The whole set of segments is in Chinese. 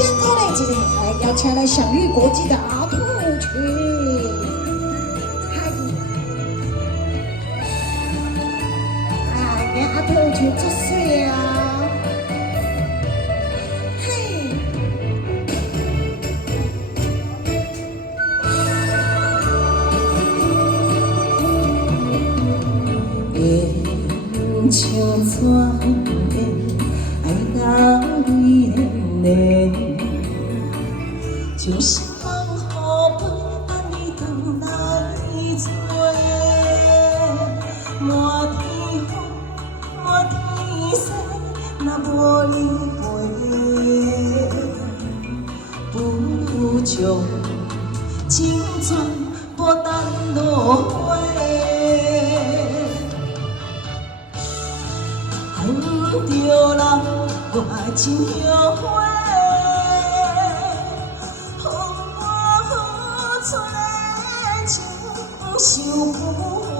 先头的这个来邀请来享誉国际的阿兔去，今阿兔去作水啊！嘿，缘像泉边，爱到几年年。 就是梦好本，等你回来做。满天风，满天雪，若无你陪，不将青春孤单落花。恨着人，我真后悔。 出的情想不回，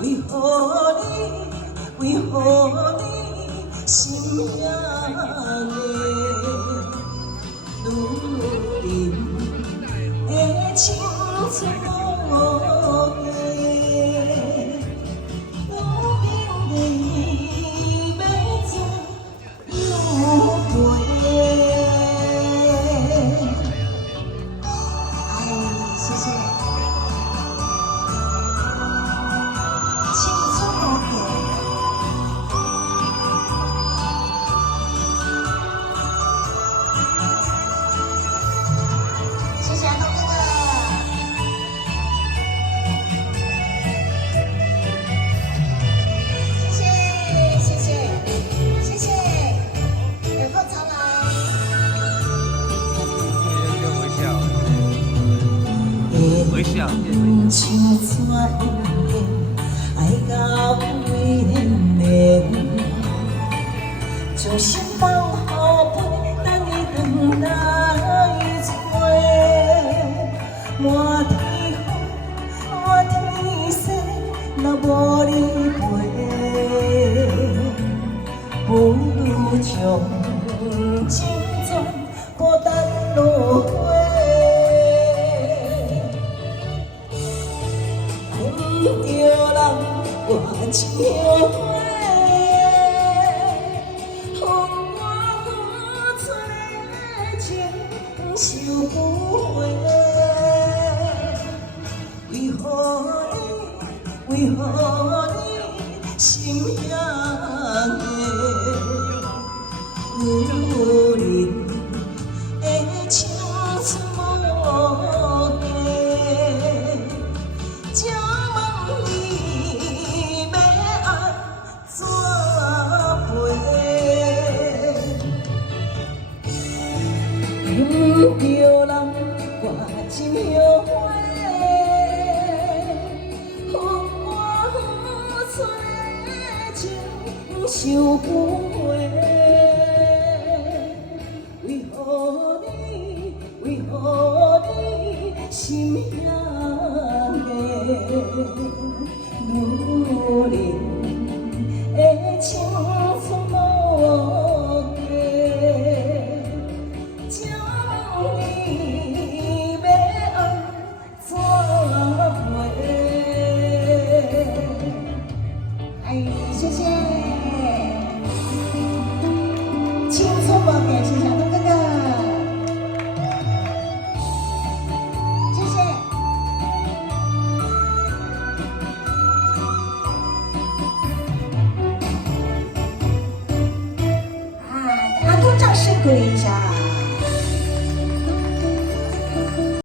为何你心遐硬？女人的青春无价，路边的要怎样陪？ 谢谢，青春无价。谢谢阿东哥哥，谢谢，有空常来。 微笑。像泉边，爱到几年年，将心放好陪，等你回来做。满天风，满天雪，若无你陪，不将青春孤单落花。 着人，我真后悔，恨我付出的情收不回。为何你心遐硬？女人的青春无价。 你要爱怎陪？恨着人，我真后悔。恨我付出的情收不回。为何你心遐硬？ 女人的青春无价，将你要爱怎陪？哎，谢谢，青春无价，谢谢东哥哥。 跪一下。